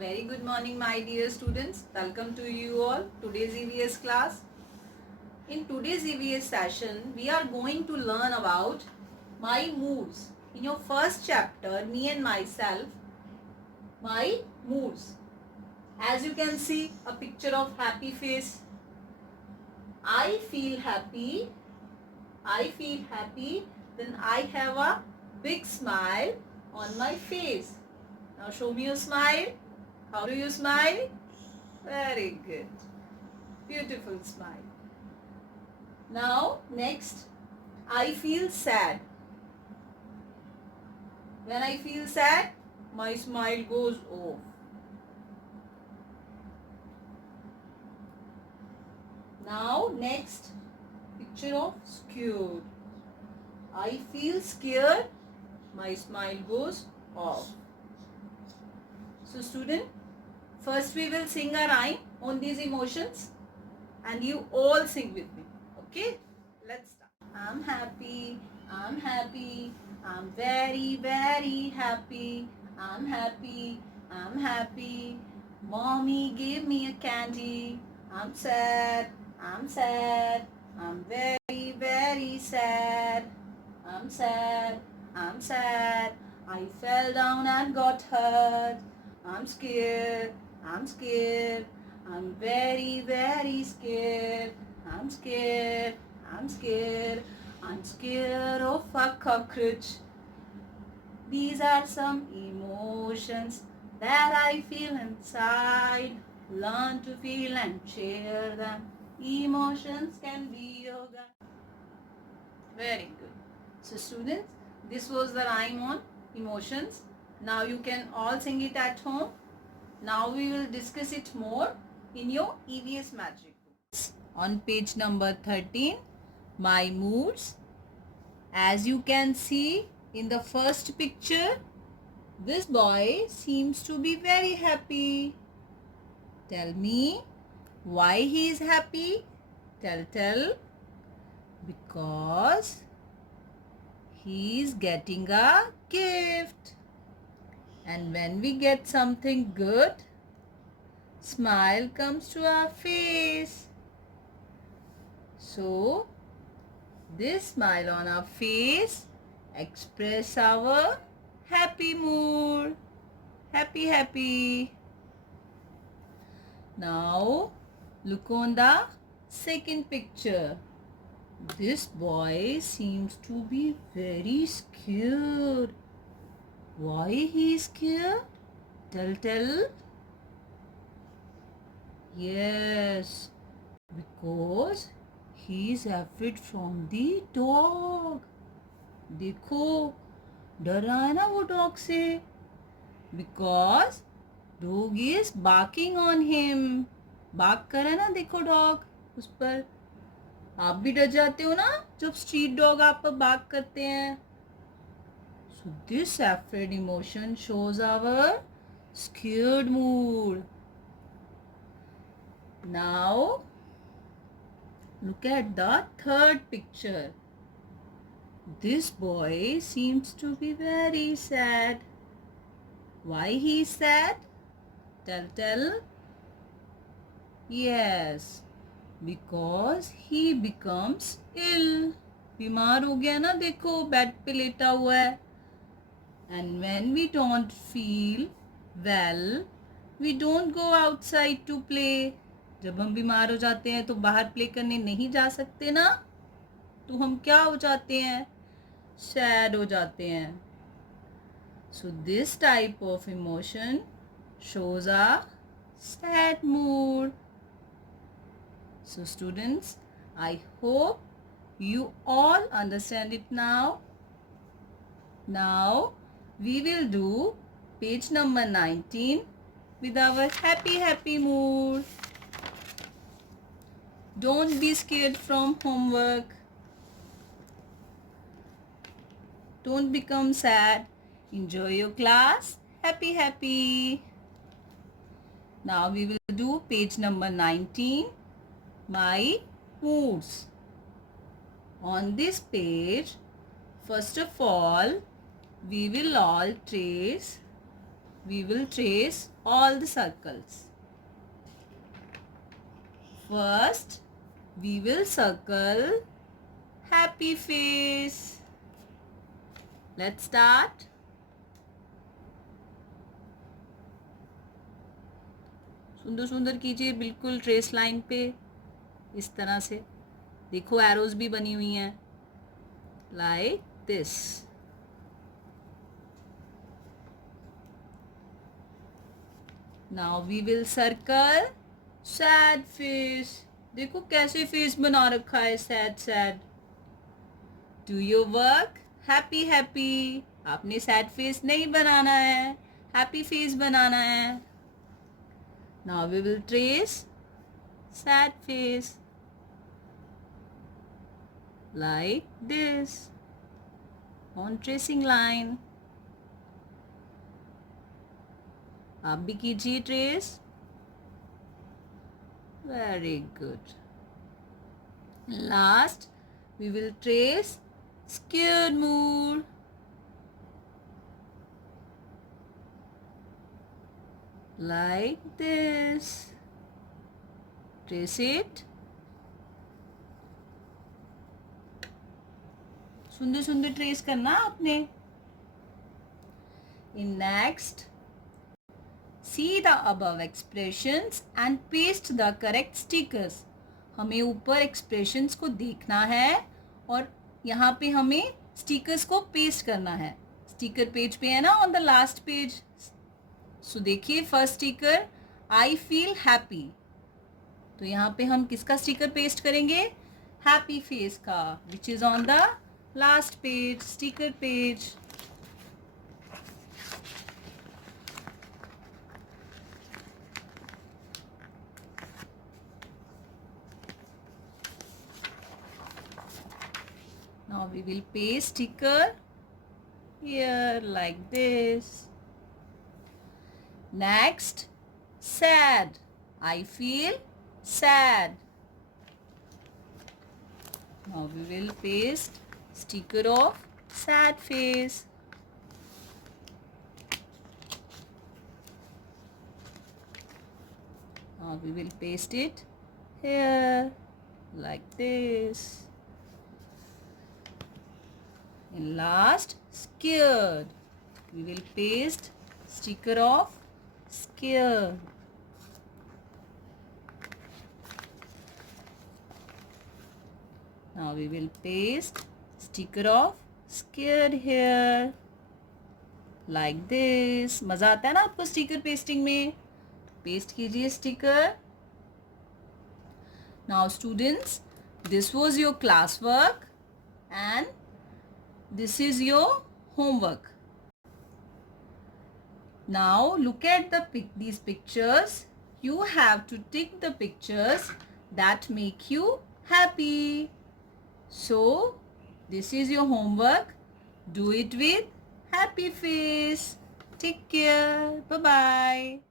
very good morning, my dear students. Welcome to you all. Today's EVS class. In today's EVS session, we are going to learn about my moods. In your first chapter, me and myself, my moods. As you can see, a picture of happy face. I feel happy. Then I have a big smile on my face. Now show me your smile. How do you smile? Very good. Beautiful smile. Now next, I feel sad. When I feel sad, my smile goes off. Now next, picture of scared. I feel scared, my smile goes off. So student, first we will sing a rhyme on these emotions and you all sing with me. Okay? Let's start. I'm happy, I'm happy, I'm very, very happy. I'm happy, I'm happy. Mommy gave me a candy. I'm sad, I'm sad. I'm very, very sad. I'm sad, I'm sad. I fell down and got hurt. I'm scared, I'm scared. I'm very, very scared. I'm scared, I'm scared. I'm scared of a cockroach. These are some emotions that I feel inside. Learn to feel and share them. Emotions can be your guide. Very good. So students, this was the rhyme on emotions. Now you can all sing it at home. Now we will discuss it more in your EVS Magic books. On page number 13, my moods. As you can see in the first picture, this boy seems to be very happy. Tell me why he is happy. Tell. Because he is getting a gift. And when we get something good, smile comes to our face. So, this smile on our face express our happy mood. Happy. Now, look on the second picture. This boy seems to be very scared. Why he is scared? Tell. Yes, because he is afraid from the dog. देखो डर रहा है ना वो dog से. Because dog is barking on him. Bark कर रहा है ना देखो डॉग उस पर. आप भी डर जाते हो ना जब स्ट्रीट डॉग आप पर बार्क करते हैं. So this afraid emotion shows our scared mood. Now look at the third picture. This boy seems to be very sad. Why he is sad? Tell. Yes, because he becomes ill. बीमार हो गया ना देखो bed पे लेटा हुआ है. And when we don't feel well, we don't go outside to play. जब हम बीमार हो जाते हैं तो बाहर प्ले करने नहीं जा सकते ना, तो हम क्या हो जाते हैं? सैड हो जाते हैं. So this type of emotion shows a sad mood. So students, I hope you all understand it now. Now we will do page number 19 with our happy mood. Don't be scared from homework. Don't become sad. Enjoy your class. Happy. Now we will do page number 19. My moods. On this page, first of all, we will all trace we will trace all the circles. First, we will circle happy face. Let's start. सुंदर सुंदर कीजिए बिल्कुल trace line पे, इस तरह से. देखो arrows भी बनी हुई हैं, like this. Now we will circle sad face. देखो कैसे फेस बना रखा है, sad sad. Do your work. Happy happy. आपने सैड फेस नहीं बनाना है, हैप्पी फेस बनाना है. Now we will trace sad face like this on tracing line. आप भी कीजिए trace. Very good. Last, we will trace scared mood. Like this. Trace it. सुंदर सुंदर ट्रेस करना आपने. In next, see the above expressions and paste the correct stickers. हमें ऊपर expressions को देखना है और यहाँ पे हमें स्टिकर्स को पेस्ट करना है. स्टिकर पेज पे है ना, ऑन द लास्ट पेज. सो देखिए first sticker, I feel happy. तो यहाँ पे हम किसका स्टिकर पेस्ट करेंगे? हैप्पी फेस का, which is on the last page, sticker page. Now we will paste sticker here like this. Next, sad. I feel sad. Now we will paste sticker of sad face. Now we will paste it here like this. And last, scared. We will paste sticker of scared. Now we will paste sticker of scared here like this. मजा आता है ना आपको sticker pasting में? Paste कीजिए sticker. Now students, this was your class work and this is your homework. Now look at these pictures. You have to tick the pictures that make you happy. So this is your homework. Do it with happy face. Take care. Bye bye.